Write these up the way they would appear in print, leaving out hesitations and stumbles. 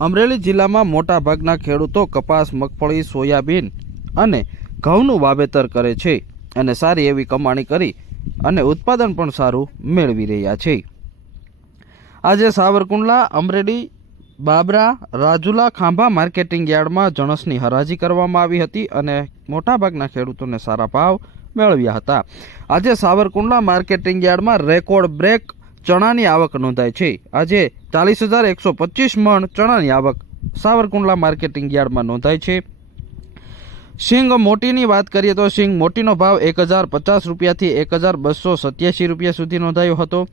અમરેલી જિલ્લામાં મોટાભાગના ખેડૂતો કપાસ, મગફળી, સોયાબીન અને ઘઉંનું વાવેતર કરે છે અને સારી એવી કમાણી કરી અને ઉત્પાદન પણ સારું મેળવી રહ્યા છે। આજે સાવરકુંડલા, અમરેલી, બાબરા, રાજુલા, ખાંભા માર્કેટિંગ યાર્ડમાં જણસની હરાજી કરવામાં આવી હતી અને મોટાભાગના ખેડૂતોને સારા ભાવ મેળવ્યા હતા। આજે સાવરકુંડલા માર્કેટિંગ યાર્ડમાં રેકોર્ડ બ્રેક ચણાની આવક નોંધાઈ છે। આજે 40,125 મણ ચણાની આવક સાવરકુંડલા માર્કેટિંગ યાર્ડમાં નોંધાઈ છે। સિંગ મોટીની વાત કરીએ તો સિંગ મોટીનો ભાવ 1,050 રૂપિયાથી 1,287 રૂપિયા સુધી નોંધાયો હતો।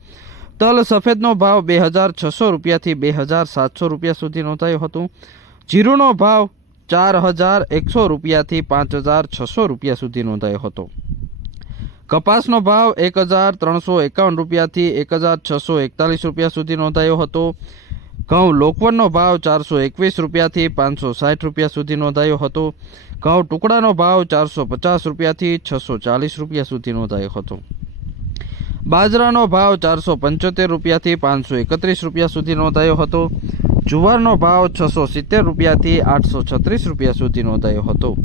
તલ સફેદનો ભાવ 2,600 રૂપિયાથી 2,700 રૂપિયા સુધી નોંધાયો હતો। જીરુનો ભાવ 4,100 રૂપિયાથી 5,600 રૂપિયા સુધી નોંધાયો હતો। કપાસનો ભાવ 1,351 રૂપિયાથી 1,641 રૂપિયા સુધી નોંધાયો હતો। ઘઉં લોકવનનો ભાવ 421 રૂપિયાથી 560 રૂપિયા સુધી નોંધાયો હતો। ઘઉં ટુકડાનો ભાવ 450 રૂપિયાથી 640 રૂપિયા સુધી નોંધાયો હતો। બાજરાનો ભાવ 475 રૂપિયાથી 531 રૂપિયા સુધી નોંધાયો હતો। જુવારનો ભાવ 670 રૂપિયાથી 836 રૂપિયા સુધી નોંધાયો હતો।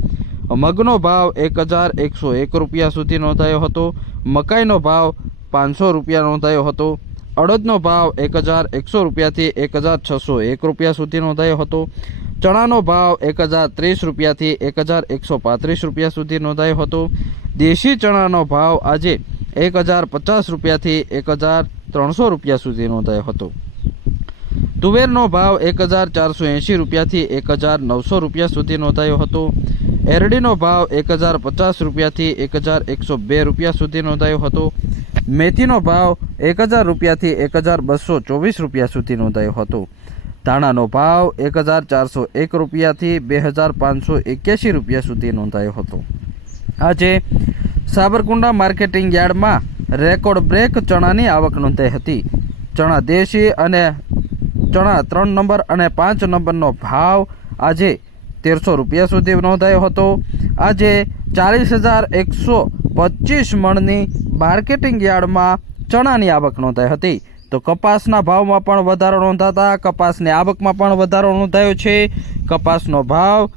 મગનો ભાવ 1,101 રૂપિયા સુધી નોંધાયો હતો। મકાઈનો ભાવ 500 રૂપિયા નોંધાયો હતો। અડદનો ભાવ 1,100 રૂપિયાથી 1,601 રૂપિયા સુધી નોંધાયો હતો। ચણાનો ભાવ 1,030 રૂપિયાથી 1,135 રૂપિયા સુધી નોંધાયો હતો। દેશી ચણાનો ભાવ આજે 1,050 રૂપિયાથી 1,300 રૂપિયા સુધી નોંધાયો હતો। તુવેરનો ભાવ 1,480 રૂપિયાથી 1,900 રૂપિયા સુધી નોંધાયો હતો। એરડીનો ભાવ 1,050 રૂપિયાથી 1,102 રૂપિયા સુધી નોંધાયો હતો। મેથીનો ભાવ 1,000 રૂપિયાથી 1,224 રૂપિયા સુધી નોંધાયો હતો। ધાણાનો ભાવ 1,401 રૂપિયાથી 2,581 રૂપિયા સુધી નોંધાયો હતો। આજે સાબરકુંડલા માર્કેટિંગ યાર્ડમાં રેકોર્ડ બ્રેક ચણાની આવક નોંધાઈ હતી। ચણા દેશી અને ચણા 3 નંબર અને 5 નંબરનો ભાવ આજે 1,300 રૂપિયા સુધી નોંધાયો હતો। આજે 40,125 મણની માર્કેટિંગ યાર્ડમાં ચણાની આવક નોંધાઈ હતી। તો કપાસના ભાવમાં પણ વધારો નોંધાતા કપાસની આવકમાં પણ વધારો નોંધાયો છે। કપાસનો ભાવ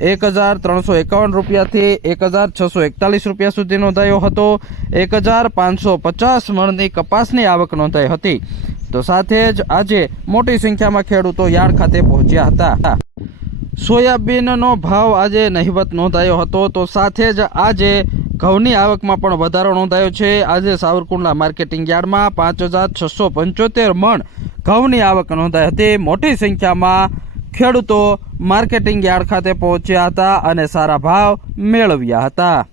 1,351 રૂપિયાથી 1,641 રૂપિયા સુધી નોંધાયો હતો। 1,550 મણની કપાસની આવક નોંધાઈ હતી। તો સાથે જ આજે મોટી સંખ્યામાં ખેડૂતો યાર્ડ ખાતે પહોંચ્યા હતા। સોયાબીનનો ભાવ આજે નહિવત નોંધાયો હતો। તો સાથે જ આજે ઘઉંની આવકમાં પણ વધારો નોંધાયો છે। આજે સાવરકુંડલા માર્કેટિંગ યાર્ડમાં 5,675 મણ ઘઉંની આવક નોંધાઈ હતી। મોટી સંખ્યામાં ખેડૂતો માર્કેટિંગ યાર્ડ ખાતે પહોંચ્યા હતા અને સારા ભાવ મેળવ્યા હતા।